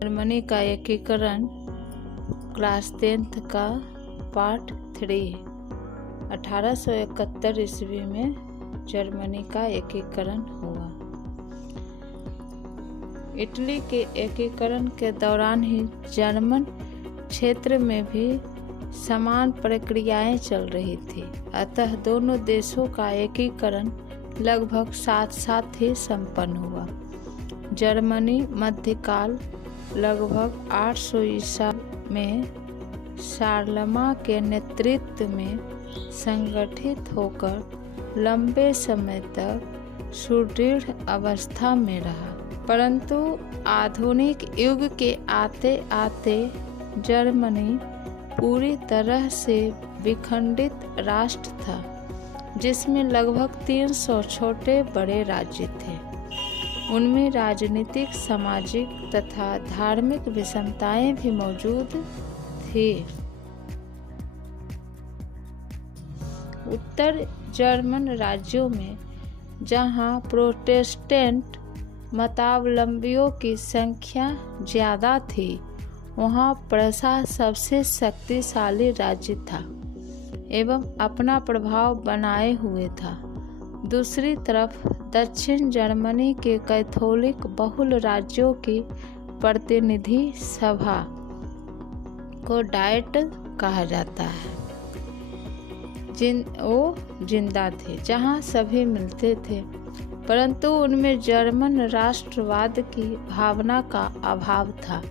Germany का एकीकरण class 10th का पार्ट 3। 1871 ईस्वी में जर्मनी का एकीकरण हुआ। इटली के एकीकरण के दौरान ही जर्मन क्षेत्र में भी समान प्रक्रियाएं चल रही थी, अतः दोनों देशों का एकीकरण लगभग साथ साथ ही संपन्न हुआ। जर्मनी मध्यकाल लगभग 800 ईसा में शार्लमा के नेतृत्व में संगठित होकर लंबे समय तक सुदृढ़ अवस्था में रहा, परंतु आधुनिक युग के आते आते जर्मनी पूरी तरह से विखंडित राष्ट्र था, जिसमें लगभग 300 छोटे बड़े राज्य थे। उनमें राजनीतिक, सामाजिक तथा धार्मिक विषमताएं भी मौजूद थी। उत्तर जर्मन राज्यों में जहां प्रोटेस्टेंट मतावलंबियों की संख्या ज़्यादा थी, वहां प्रसा सबसे शक्तिशाली राज्य था एवं अपना प्रभाव बनाए हुए था। दूसरी तरफ दक्षिण जर्मनी के कैथोलिक बहुल राज्यों की प्रतिनिधि सभा को डाइट कहा जाता है, वो जिंदा थे, जहां सभी मिलते थे, परंतु उनमें जर्मन राष्ट्रवाद की भावना का अभाव था,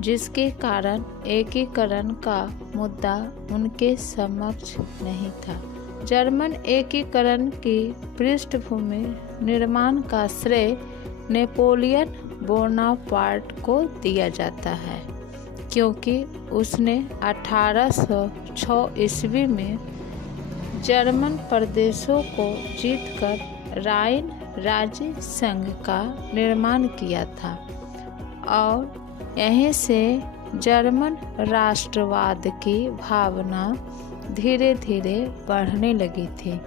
जिसके कारण एकीकरण का मुद्दा उनके समक्ष नहीं था। जर्मन एकीकरण की पृष्ठभूमि निर्माण का श्रेय नेपोलियन बोनापार्ट को दिया जाता है, क्योंकि उसने 1806 ईस्वी में जर्मन प्रदेशों को जीतकर राइन राज्य संघ का निर्माण किया था और यहीं से जर्मन राष्ट्रवाद की भावना धीरे धीरे बढ़ने लगी थी।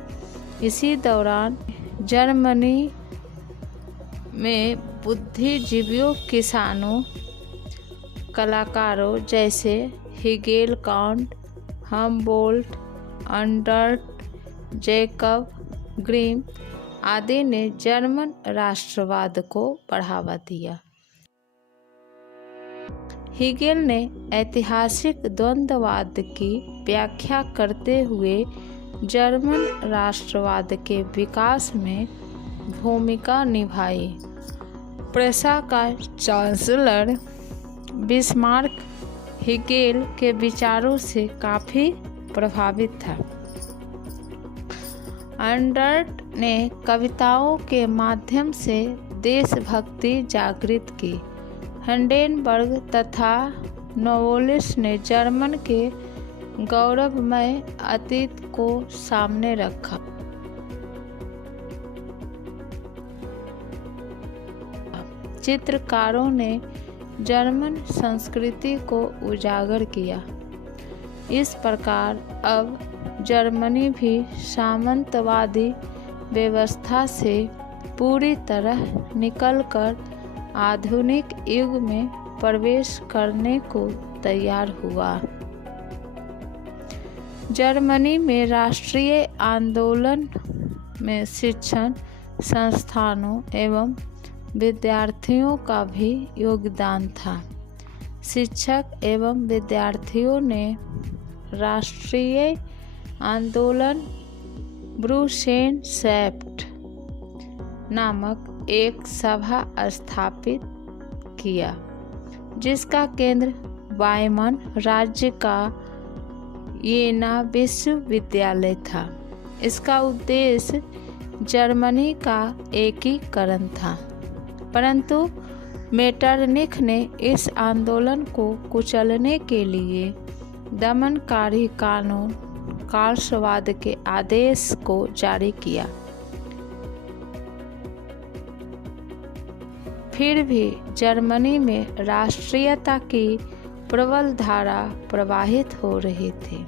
इसी दौरान जर्मनी में बुद्धिजीवियों, किसानों, कलाकारों जैसे हेगेल, कांट, हमबोल्ट, अंडर्ट, जैकब ग्रिम आदि ने जर्मन राष्ट्रवाद को बढ़ावा दिया। हेगेल ने ऐतिहासिक द्वंद्ववाद की व्याख्या करते हुए जर्मन राष्ट्रवाद के विकास में भूमिका निभाई। प्रेसा का चांसलर बिस्मार्क हेगेल के विचारों से काफ़ी प्रभावित था। अंडर्ट ने कविताओं के माध्यम से देशभक्ति जागृत की। हिंडेनबर्ग तथा नोवेलिस ने जर्मन के गौरवमय अतीत को सामने रखा। चित्रकारों ने जर्मन संस्कृति को उजागर किया। इस प्रकार अब जर्मनी भी सामंतवादी व्यवस्था से पूरी तरह निकलकर आधुनिक युग में प्रवेश करने को तैयार हुआ। जर्मनी में राष्ट्रीय आंदोलन में शिक्षण संस्थानों एवं विद्यार्थियों का भी योगदान था। शिक्षक एवं विद्यार्थियों ने राष्ट्रीय आंदोलन ब्रुसेनशैफ्ट नामक एक सभा स्थापित किया, जिसका केंद्र वाइमन राज्य का येना विश्वविद्यालय था। इसका उद्देश्य जर्मनी का एकीकरण था, परंतु मेटरनिख ने इस आंदोलन को कुचलने के लिए दमनकारी कानून कार्लसवाद के आदेश को जारी किया। फिर भी जर्मनी में राष्ट्रीयता की प्रबल धारा प्रवाहित हो रही थी,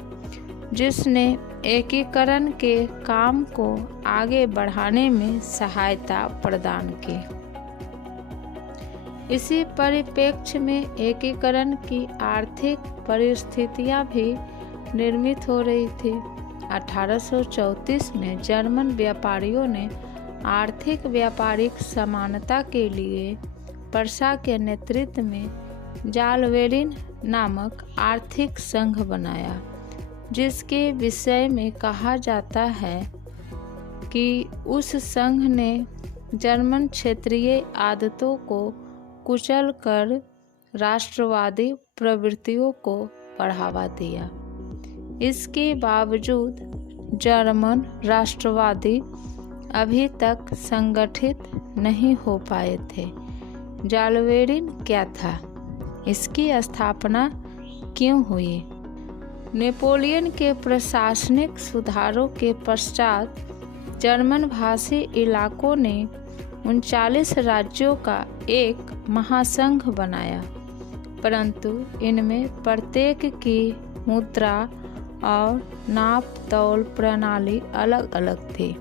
जिसने एकीकरण के काम को आगे बढ़ाने में सहायता प्रदान की। इसी परिप्रेक्ष्य में एकीकरण की आर्थिक परिस्थितियां भी निर्मित हो रही थी। 1834 में जर्मन व्यापारियों ने आर्थिक व्यापारिक समानता के लिए प्रसा के नेतृत्व में जालवेरिन नामक आर्थिक संघ बनाया, जिसके विषय में कहा जाता है कि उस संघ ने जर्मन क्षेत्रीय आदतों को कुचलकर राष्ट्रवादी प्रवृत्तियों को बढ़ावा दिया। इसके बावजूद जर्मन राष्ट्रवादी अभी तक संगठित नहीं हो पाए थे। जालवेरिन क्या था? इसकी स्थापना क्यों हुई? नेपोलियन के प्रशासनिक सुधारों के पश्चात जर्मन भाषी इलाकों ने 39 राज्यों का एक महासंघ बनाया, परंतु इनमें प्रत्येक की मुद्रा और नाप तौल प्रणाली अलग अलग थी।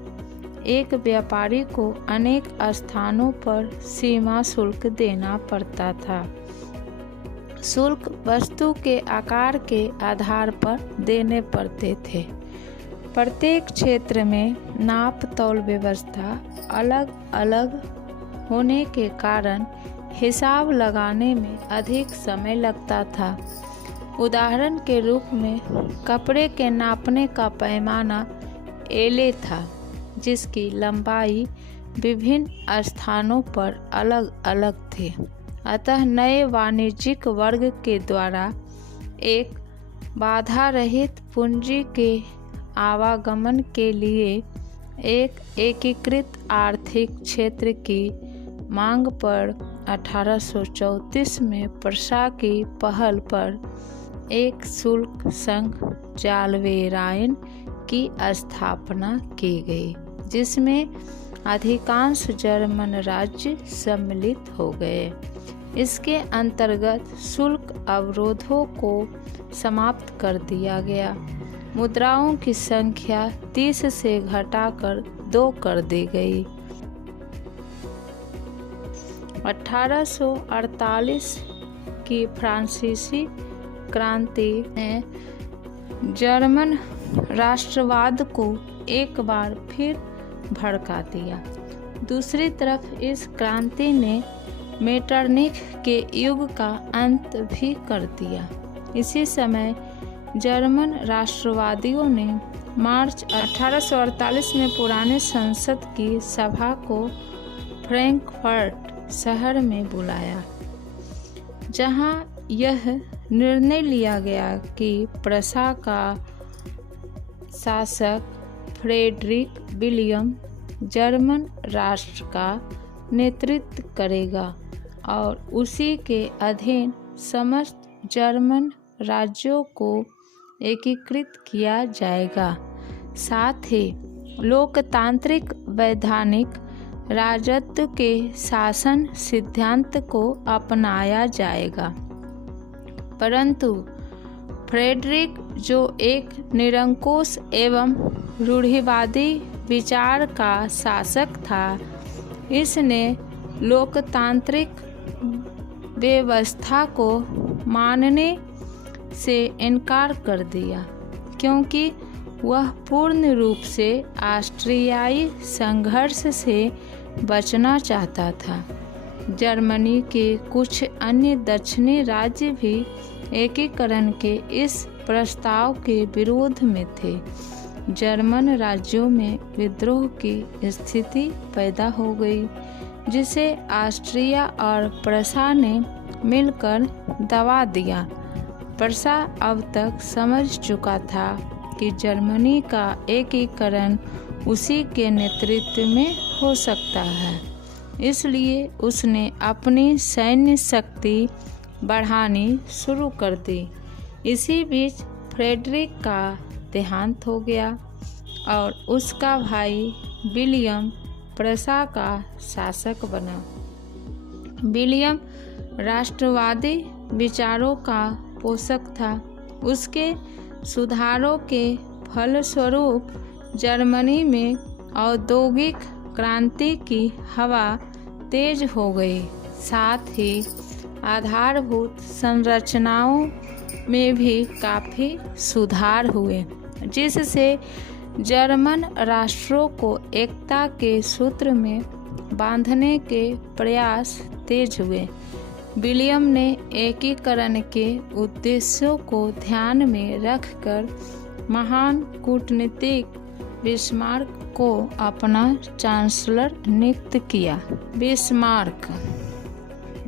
एक व्यापारी को अनेक स्थानों पर सीमा शुल्क देना पड़ता था। शुल्क वस्तु के आकार के आधार पर देने पड़ते थे। प्रत्येक क्षेत्र में नाप तौल व्यवस्था अलग अलग होने के कारण हिसाब लगाने में अधिक समय लगता था। उदाहरण के रूप में कपड़े के नापने का पैमाना एले था, जिसकी लंबाई विभिन्न स्थानों पर अलग अलग थी। अतः नए वाणिज्यिक वर्ग के द्वारा एक बाधा रहित पूंजी के आवागमन के लिए एक एकीकृत आर्थिक क्षेत्र की मांग पर 1834 में प्रसा की पहल पर एक शुल्क संघ जालवेराइन की स्थापना की गई, जिसमें अधिकांश जर्मन राज्य सम्मिलित हो गए। इसके अंतर्गत शुल्क अवरोधों को समाप्त कर दिया गया। मुद्राओं की संख्या 30 से घटाकर 2 कर दी गई। 1848 की फ्रांसीसी क्रांति ने जर्मन राष्ट्रवाद को एक बार फिर भड़का दिया। दूसरी तरफ इस क्रांति ने मेटरनिख के युग का अंत भी कर दिया। इसी समय जर्मन राष्ट्रवादियों ने मार्च 1848 में पुराने संसद की सभा को फ्रैंकफर्ट शहर में बुलाया, जहां यह निर्णय लिया गया कि प्रसा का शासक फ्रेडरिक विलियम जर्मन राष्ट्र का नेतृत्व करेगा और उसी के अधीन समस्त जर्मन राज्यों को एकीकृत किया जाएगा। साथ ही लोकतांत्रिक वैधानिक राजत्व के शासन सिद्धांत को अपनाया जाएगा। परंतु फ्रेडरिक, जो एक निरंकुश एवं रूढ़िवादी विचार का शासक था, इसने लोकतांत्रिक व्यवस्था को मानने से इनकार कर दिया, क्योंकि वह पूर्ण रूप से ऑस्ट्रियाई संघर्ष से बचना चाहता था। जर्मनी के कुछ अन्य दक्षिणी राज्य भी एकीकरण के इस प्रस्ताव के विरोध में थे। जर्मन राज्यों में विद्रोह की स्थिति पैदा हो गई, जिसे ऑस्ट्रिया और प्रसा ने मिलकर दबा दिया। प्रसा अब तक समझ चुका था कि जर्मनी का एकीकरण उसी के नेतृत्व में हो सकता है, इसलिए उसने अपनी सैन्य शक्ति बढ़ानी शुरू कर दी। इसी बीच फ्रेडरिक का देहांत हो गया और उसका भाई विलियम प्रसा का शासक बना। विलियम राष्ट्रवादी विचारों का पोषक था। उसके सुधारों के फलस्वरूप जर्मनी में औद्योगिक क्रांति की हवा तेज हो गई। साथ ही आधारभूत संरचनाओं में भी काफ़ी सुधार हुए, जिससे जर्मन राष्ट्रों को एकता के सूत्र में बांधने के प्रयास तेज हुए। विलियम ने एकीकरण के उद्देश्यों को ध्यान में रखकर महान कूटनीतिक बिस्मार्क को अपना चांसलर नियुक्त किया।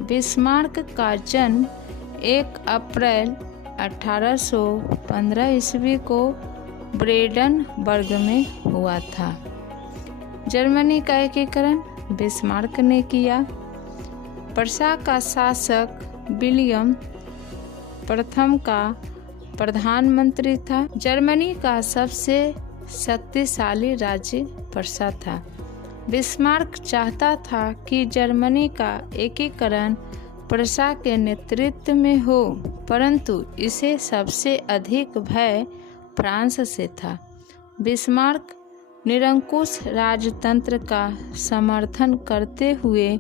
बिस्मार्क का जन्म 1 अप्रैल 1815 ईस्वी को ब्रेडनबर्ग में हुआ था। जर्मनी का एकीकरण बिस्मार्क ने किया। प्रशा का शासक विलियम प्रथम का प्रधानमंत्री था। जर्मनी का सबसे शक्तिशाली राज्य प्रशा था। बिस्मार्क चाहता था कि जर्मनी का एकीकरण प्रशा के नेतृत्व में हो, परंतु इसे सबसे अधिक भय फ्रांस से था। बिस्मार्क निरंकुश राजतंत्र का समर्थन करते हुए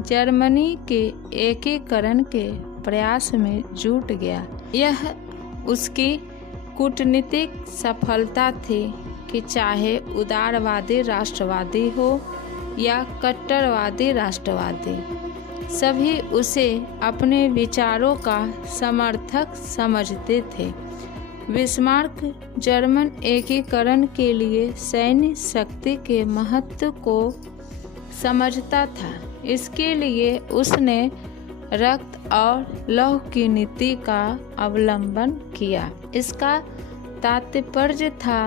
जर्मनी के एकीकरण के प्रयास में जुट गया। यह उसकी कूटनीतिक सफलता थी कि चाहे उदारवादी राष्ट्रवादी हो या कट्टरवादी राष्ट्रवादी, सभी उसे अपने विचारों का समर्थक समझते थे। बिस्मार्क जर्मन एकीकरण के लिए सैन्य शक्ति के महत्व को समझता था। इसके लिए उसने रक्त और लौह की नीति का अवलंबन किया। इसका तात्पर्य था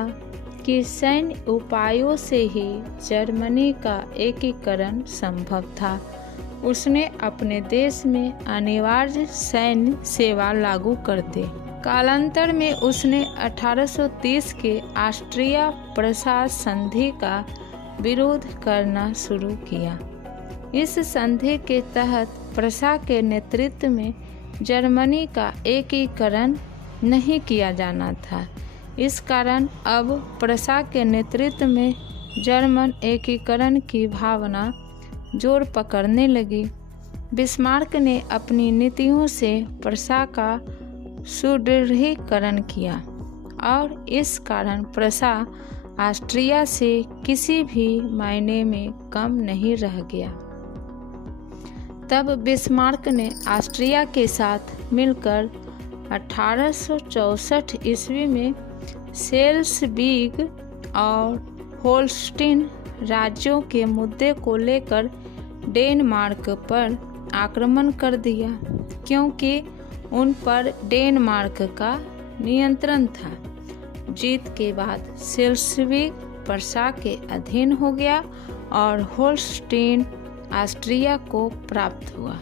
कि सैन्य उपायों से ही जर्मनी का एकीकरण संभव था। उसने अपने देश में अनिवार्य सैन्य सेवा लागू कर दी। कालांतर में उसने 1830 के ऑस्ट्रिया प्रशा संधि का विरोध करना शुरू किया। इस संधि के तहत प्रशा के नेतृत्व में जर्मनी का एकीकरण नहीं किया जाना था। इस कारण अब प्रशा के नेतृत्व में जर्मन एकीकरण की भावना जोर पकड़ने लगी। बिस्मार्क ने अपनी नीतियों से प्रशा का सुदृढ़ीकरण किया और इस कारण प्रशा ऑस्ट्रिया से किसी भी मायने में कम नहीं रह गया। तब बिस्मार्क ने ऑस्ट्रिया के साथ मिलकर 1864 ईस्वी में सेल्सविग और होल्स्टीन राज्यों के मुद्दे को लेकर डेनमार्क पर आक्रमण कर दिया, क्योंकि उन पर डेनमार्क का नियंत्रण था। जीत के बाद सेल्सविग प्रशा के अधीन हो गया और होल्स्टीन ऑस्ट्रिया को प्राप्त हुआ।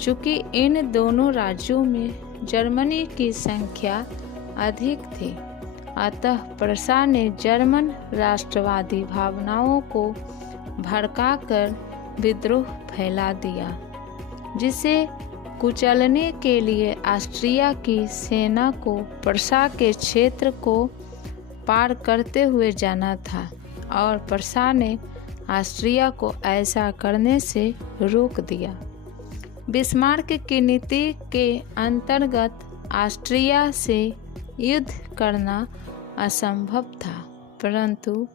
चूँकि इन दोनों राज्यों में जर्मनी की संख्या अधिक थी, अतः प्रशा ने जर्मन राष्ट्रवादी भावनाओं को भड़काकर विद्रोह फैला दिया, जिसे कुचलने के लिए ऑस्ट्रिया की सेना को प्रशा के क्षेत्र को पार करते हुए जाना था और प्रशा ने ऑस्ट्रिया को ऐसा करने से रोक दिया। बिस्मार्क की नीति के अंतर्गत ऑस्ट्रिया से युद्ध करना असंभव था, परंतु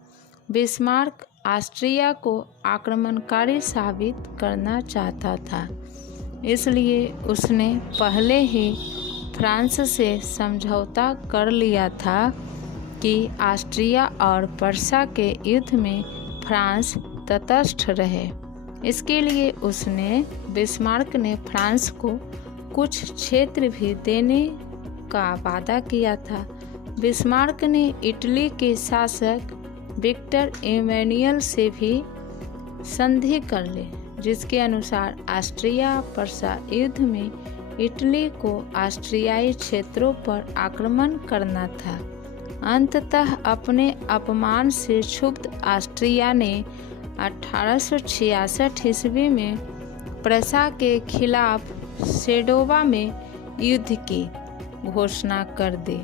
बिस्मार्क ऑस्ट्रिया को आक्रमणकारी साबित करना चाहता था। इसलिए उसने पहले ही फ्रांस से समझौता कर लिया था कि ऑस्ट्रिया और प्रशा के युद्ध में फ्रांस तटस्थ रहे। इसके लिए बिस्मार्क ने फ्रांस को कुछ क्षेत्र भी देने का वादा किया था। बिस्मार्क ने इटली के शासक विक्टर इमैनुएल से भी संधि कर ली, जिसके अनुसार ऑस्ट्रिया प्रशा युद्ध में इटली को ऑस्ट्रियाई क्षेत्रों पर आक्रमण करना था। अंततः अपने अपमान से क्षुब्ध ऑस्ट्रिया ने 1866 ईस्वी में प्रशा के खिलाफ सेडोवा में युद्ध की घोषणा कर दी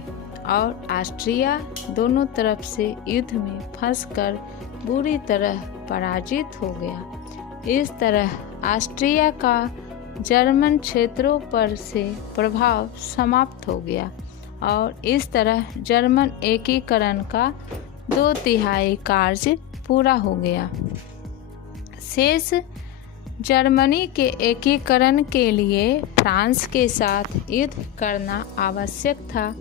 और ऑस्ट्रिया दोनों तरफ से युद्ध में फंसकर बुरी तरह पराजित हो गया। इस तरह ऑस्ट्रिया का जर्मन क्षेत्रों पर से प्रभाव समाप्त हो गया और इस तरह जर्मन एकीकरण का 2/3 कार्य पूरा हो गया। शेष जर्मनी के एकीकरण के लिए फ्रांस के साथ युद्ध करना आवश्यक था,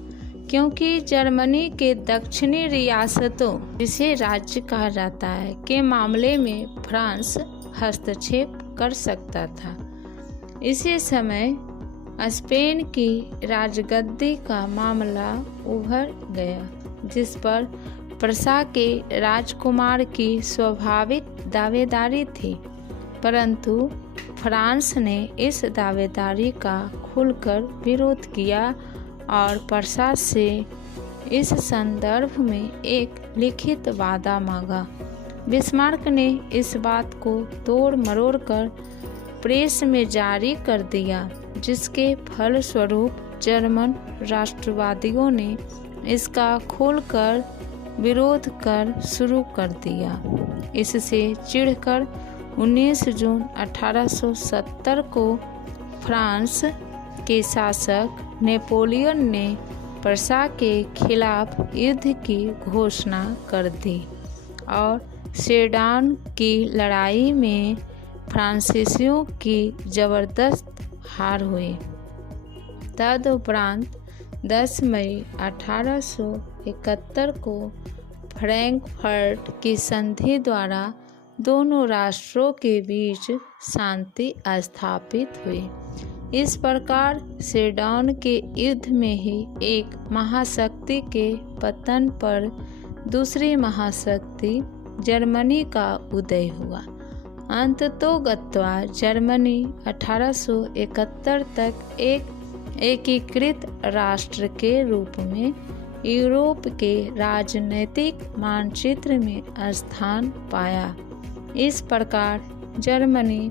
क्योंकि जर्मनी के दक्षिणी रियासतों, जिसे राज्य कहा जाता है, के मामले में फ्रांस हस्तक्षेप कर सकता था। इसी समय स्पेन की राजगद्दी का मामला उभर गया, जिस पर प्रशा के राजकुमार की स्वाभाविक दावेदारी थी, परंतु फ्रांस ने इस दावेदारी का खुलकर विरोध किया और प्रशा से इस संदर्भ में एक लिखित वादा मांगा। बिस्मार्क ने इस बात को तोड़ मरोड़ कर प्रेस में जारी कर दिया, जिसके फलस्वरूप जर्मन राष्ट्रवादियों ने इसका खोलकर विरोध कर शुरू कर दिया। इससे चिढ़कर 19 जून 1870 को फ्रांस के शासक नेपोलियन ने प्रशा के खिलाफ युद्ध की घोषणा कर दी और सेडान की लड़ाई में फ्रांसीसियों की जबरदस्त हार हुई। तदुपरांत 10 मई 1871 को फ्रैंकफर्ट की संधि द्वारा दोनों राष्ट्रों के बीच शांति स्थापित हुई। इस प्रकार सेडान के युद्ध में ही एक महाशक्ति के पतन पर दूसरी महाशक्ति जर्मनी का उदय हुआ। अंततोगत्वा जर्मनी 1871 तक एक एकीकृत राष्ट्र के रूप में यूरोप के राजनीतिक मानचित्र में स्थान पाया। इस प्रकार जर्मनी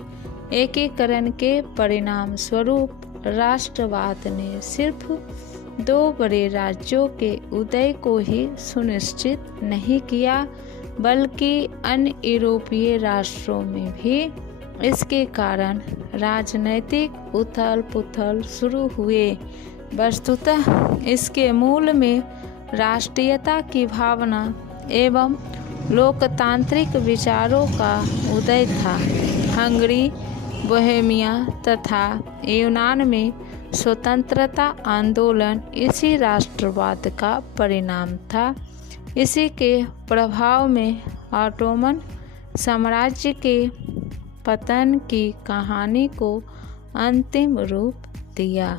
एकीकरण के परिणाम स्वरूप राष्ट्रवाद ने सिर्फ 2 बड़े राज्यों के उदय को ही सुनिश्चित नहीं किया, बल्कि अन्य यूरोपीय राष्ट्रों में भी इसके कारण राजनैतिक उथल पुथल शुरू हुए। वस्तुतः इसके मूल में राष्ट्रीयता की भावना एवं लोकतांत्रिक विचारों का उदय था। हंगरी, बोहेमिया तथा यूनान में स्वतंत्रता आंदोलन इसी राष्ट्रवाद का परिणाम था। इसी के प्रभाव में ऑटोमन साम्राज्य के पतन की कहानी को अंतिम रूप दिया।